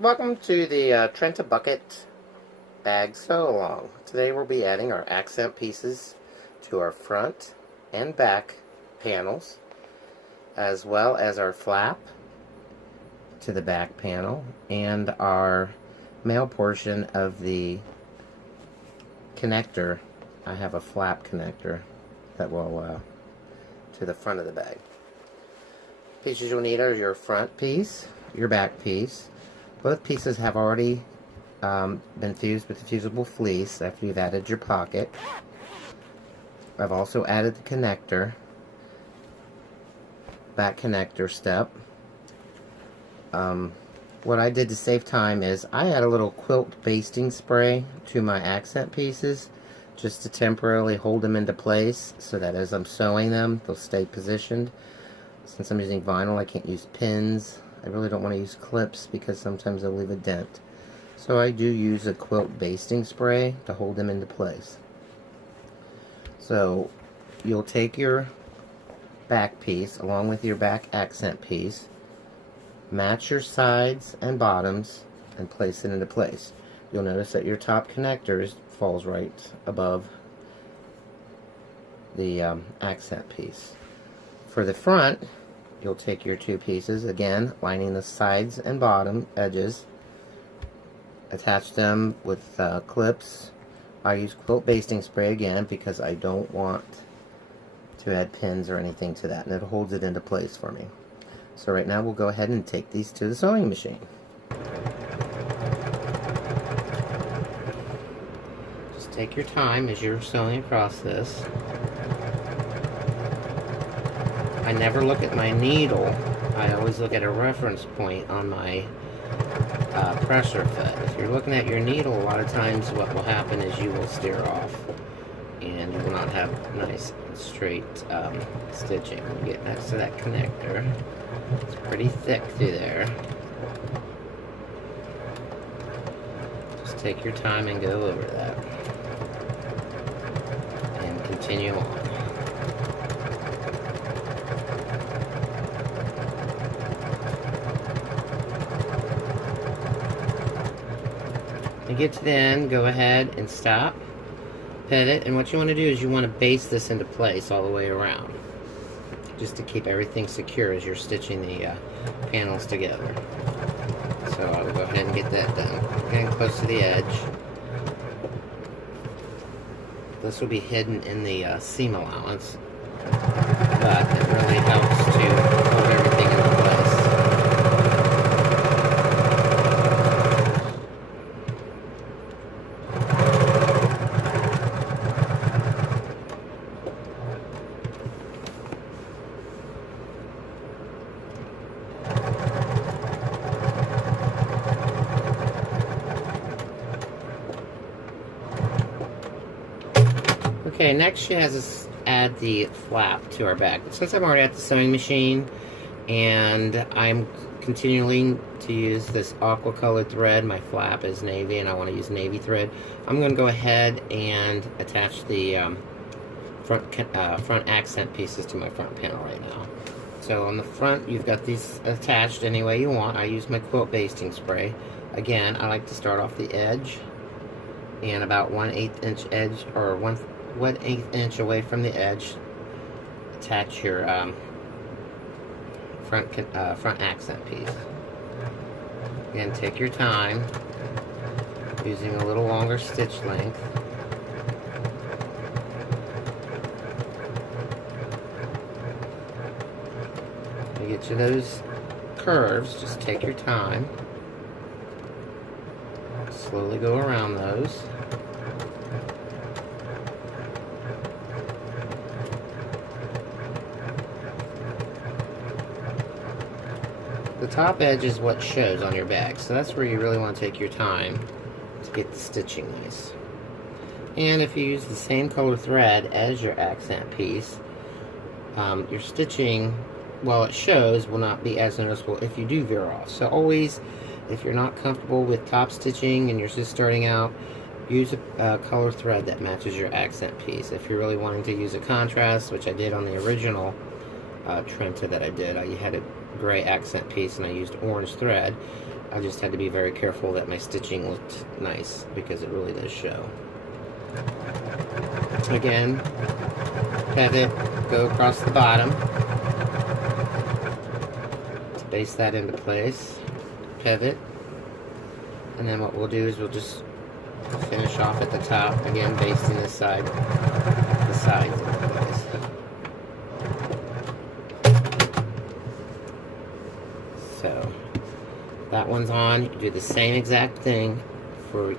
Welcome to the Trenta Bucket Bag Sew Along. Today we'll be adding our accent pieces to our front and back panels, as well as our flap to the back panel and our male portion of the connector. I have a flap connector that will to the front of the bag. Pieces you'll need are your front piece, your back piece. Both pieces have already been fused with the fusible fleece after you've added your pocket. I've also added the connector, back connector step. What I did to save time is I add a little quilt basting spray to my accent pieces just to temporarily hold them into place so that as I'm sewing them, they'll stay positioned. Since I'm using vinyl, I can't use pins. I really don't want to use clips because sometimes they'll leave a dent. So I do use a quilt basting spray to hold them into place. So you'll take your back piece along with your back accent piece, match your sides and bottoms, and place it into place. You'll notice that your top connector falls right above the accent piece. For the front, you'll take your two pieces, again, lining the sides and bottom edges, attach them with clips. I use quilt basting spray again because I don't want to add pins or anything to that, and it holds it into place for me. So right now we'll go ahead and take these to the sewing machine. Just take your time as you're sewing across this. I never look at my needle. I always look at a reference point on my pressure foot. If you're looking at your needle, a lot of times what will happen is you will steer off and you will not have nice straight stitching. When you get next to that connector, it's pretty thick through there. Just take your time and go over that and continue on. When you get to the end, go ahead and stop, pet it, and what you want to do is you want to base this into place all the way around, just to keep everything secure as you're stitching the panels together. So I will go ahead and get that done. Getting close to the edge. This will be hidden in the seam allowance, but it really helps to hold everything into place. Okay, next she has us add the flap to our bag. Since I'm already at the sewing machine and I'm continuing to use this aqua colored thread, my flap is navy and I want to use navy thread, I'm going to go ahead and attach the front accent pieces to my front panel right now. So on the front, you've got these attached any way you want. I use my quilt basting spray. Again, I like to start off the edge and about 1/8 inch edge, or 1/8 inch away from the edge, attach your front accent piece. Again, take your time, using a little longer stitch length. To get to those curves, just take your time. Slowly go around those. The top edge is what shows on your bag, so that's where you really want to take your time to get the stitching nice. And if you use the same color thread as your accent piece, your stitching, while it shows, will not be as noticeable if you do veer off. So always, if you're not comfortable with top stitching and you're just starting out, use a color thread that matches your accent piece. If you're really wanting to use a contrast, which I did on the original Trenta that I did, I had a gray accent piece and I used orange thread. I just had to be very careful that my stitching looked nice because it really does show. Again, pivot, go across the bottom to base that into place, pivot, and then what we'll do is we'll just finish off at the top, again basting the sides into place. So that one's on. You do the same exact thing for,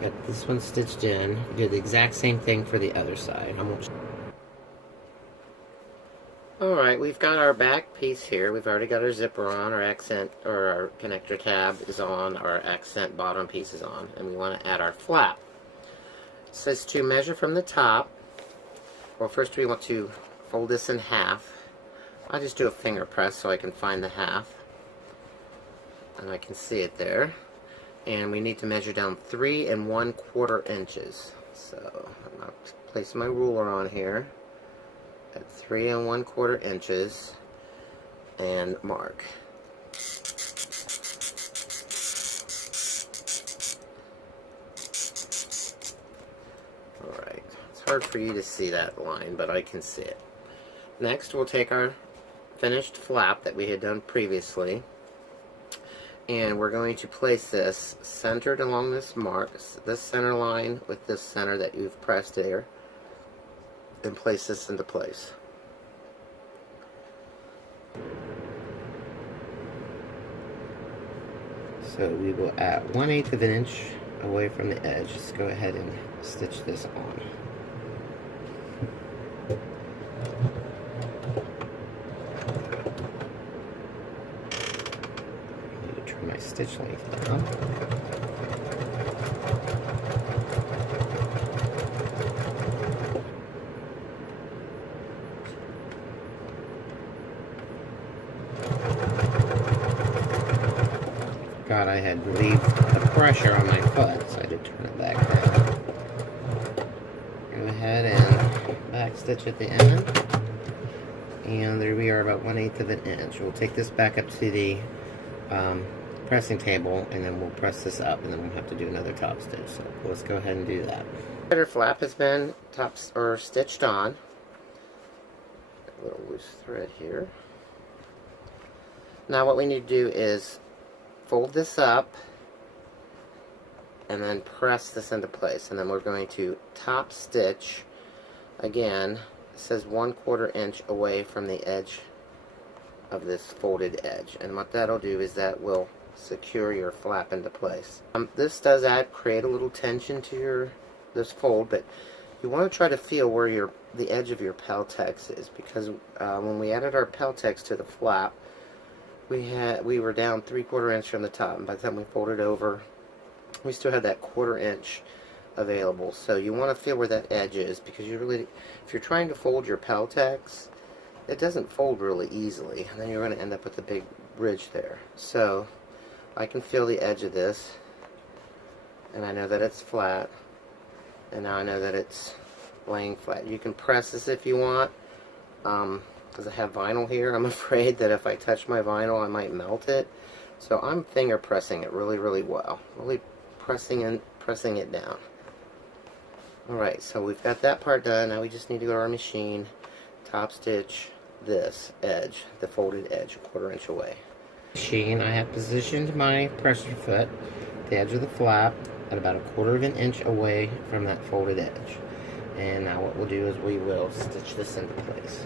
got this one stitched in. You do the exact same thing for the other side. Alright, we've got our back piece here. We've already got our zipper on, our accent, or our connector tab is on, our accent bottom piece is on, and we want to add our flap. It says to measure from the top. Well, first we want to fold this in half. I'll just do a finger press so I can find the half. And I can see it there. And we need to measure down 3 1/4 inches. So I'm going to place my ruler on here at 3 1/4 inches and mark. Alright, it's hard for you to see that line, but I can see it. Next, we'll take our finished flap that we had done previously, and we're going to place this centered along this mark, this center line with this center that you've pressed there, and place this into place. So we will add 1/8 of an inch away from the edge. Just go ahead and stitch this on. I need to turn my stitch length down. God, I had relieved the pressure on my foot, so I did turn it back down. Go ahead and back stitch at the end. And there we are, about 1/8 of an inch. We'll take this back up to the pressing table, and then we'll press this up, and then we'll have to do another top stitch. So let's go ahead and do that. Our flap has been stitched on. A little loose thread here. Now what we need to do is fold this up and then press this into place, and then we're going to top stitch again. It says 1/4 inch away from the edge of this folded edge, and what that'll do is that will secure your flap into place. This does create a little tension to this fold, but you want to try to feel where the edge of your Peltex is, because when we added our Peltex to the flap, we were down 3/4 inch from the top, and by the time we folded over, we still had that 1/4 inch available. So you want to feel where that edge is, because if you're trying to fold your Peltex, it doesn't fold really easily, and then you're going to end up with a big ridge there. So I can feel the edge of this, and I know that it's flat, and now I know that it's laying flat. You can press this if you want. Because I have vinyl here, I'm afraid that if I touch my vinyl I might melt it. So I'm finger pressing it really, really well. Really pressing it down. Alright, so we've got that part done. Now we just need to go to our machine, top stitch this edge, the folded edge, 1/4 inch away. Machine, I have positioned my pressure foot, the edge of the flap, at about 1/4 of an inch away from that folded edge. And now what we'll do is we will stitch this into place.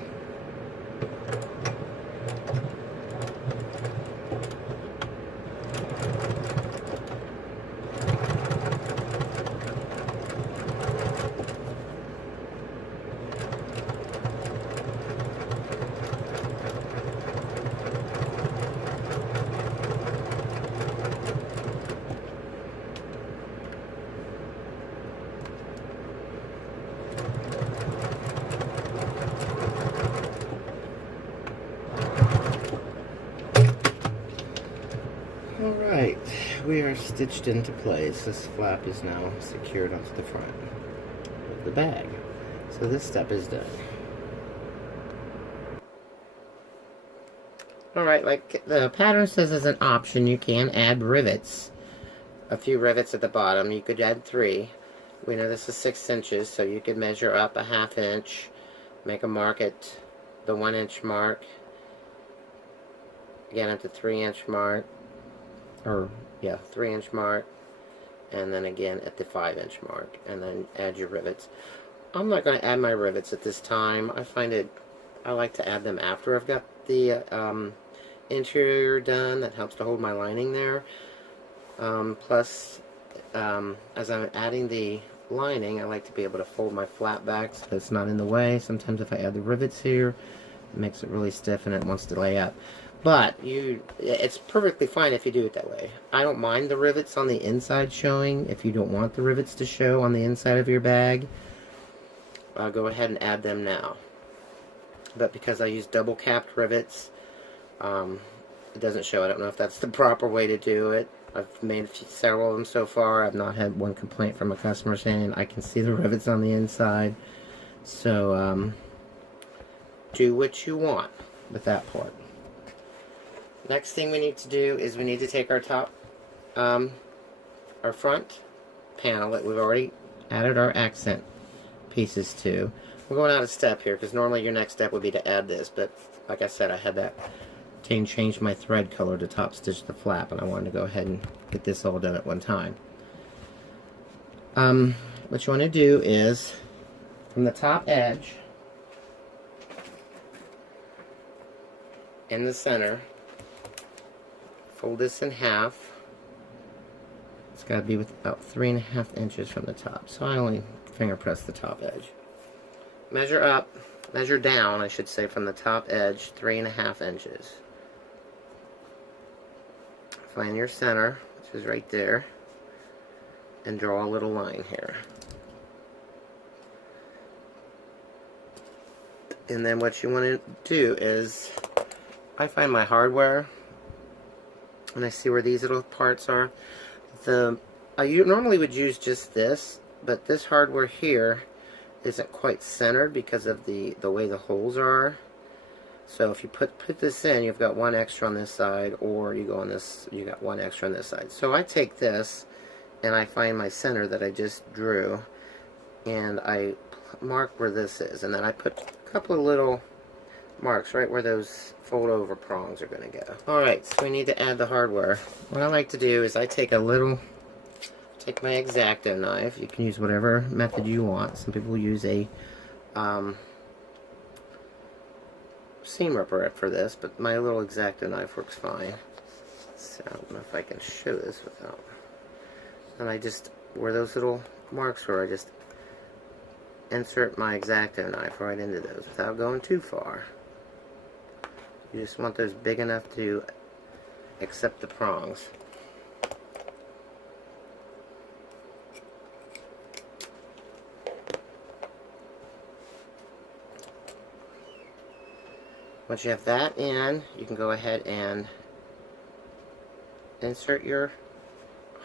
Alright, we are stitched into place. This flap is now secured onto the front of the bag. So this step is done. Alright, like the pattern says as an option, you can add rivets. A few rivets at the bottom. You could add 3. We know this is 6 inches, so you could measure up a 1/2 inch, make a mark at the 1 inch mark, again at the 3 inch mark, or yeah, 3 inch mark, and then again at the 5 inch mark, and then add your rivets. I'm not going to add my rivets at this time. I like to add them after I've got the interior done. That helps to hold my lining there. Plus, as I'm adding the lining, I like to be able to fold my flap back so it's not in the way. Sometimes if I add the rivets here, it makes it really stiff and it wants to lay up. But it's perfectly fine if you do it that way. I don't mind the rivets on the inside showing. If you don't want the rivets to show on the inside of your bag, I'll go ahead and add them now. But because I use double capped rivets, it doesn't show. I don't know if that's the proper way to do it. I've made several of them so far. I've not had one complaint from a customer saying I can see the rivets on the inside. So, do what you want with that part. Next thing we need to do is we need to take our our front panel that we've already added our accent pieces to. We're going out a step here because normally your next step would be to add this, but like I said, I had that change my thread color to top stitch the flap, and I wanted to go ahead and get this all done at one time. What you want to do is from the top edge in the center, fold this in half. It's got to be with about 3.5 inches from the top, so I only finger press the top edge. Measure down, I should say, from the top edge 3.5 inches. Find your center, which is right there, and draw a little line here. And then what you want to do is, I find my hardware, and I see where these little parts are. I normally would use just this, but this hardware here isn't quite centered because of the way the holes are. So if you put this in, you've got 1 extra on this side, or you go on this, you got 1 extra on this side. So I take this and I find my center that I just drew, and I mark where this is, and then I put a couple of little marks right where those fold over prongs are going to go. Alright, so we need to add the hardware. What I like to do is I take my X-Acto knife. You can use whatever method you want. Some people use a seam ripper for this, but my little X-Acto knife works fine. So I don't know if I can show this without. And I just, where those little marks were, I just insert my X-Acto knife right into those without going too far. You just want those big enough to accept the prongs. Once you have that in, you can go ahead and insert your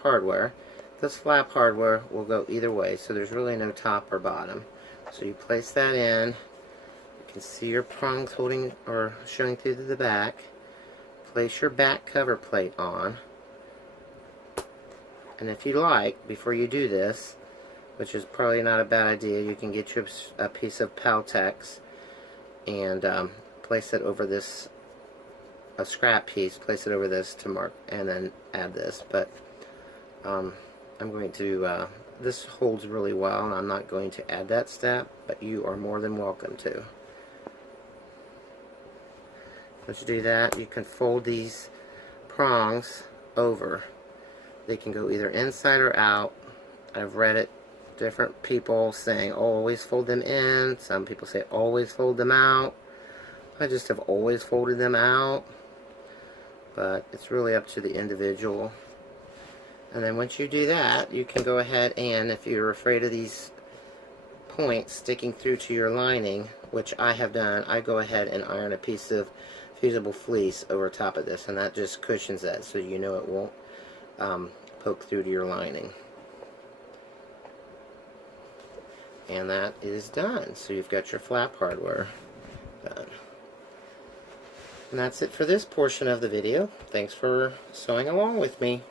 hardware. This flap hardware will go either way, so there's really no top or bottom. So you place that in. You can see your prongs holding or showing through to the back. Place your back cover plate on. And if you like, before you do this, which is probably not a bad idea, you can get you a piece of Paltex and place it over this, a scrap piece, place it over this to mark, and then add this. But I'm going to, this holds really well, and I'm not going to add that step, but you are more than welcome to. Once you do that, you can fold these prongs over. They can go either inside or out. I've read it, different people saying always fold them in. Some people say always fold them out. I just have always folded them out, but it's really up to the individual. And then once you do that, you can go ahead and, if you're afraid of these points sticking through to your lining, which I have done, I go ahead and iron a piece of fusible fleece over top of this, and that just cushions that so you know it won't poke through to your lining. And that is done. So you've got your flap hardware done. And that's it for this portion of the video. Thanks for sewing along with me.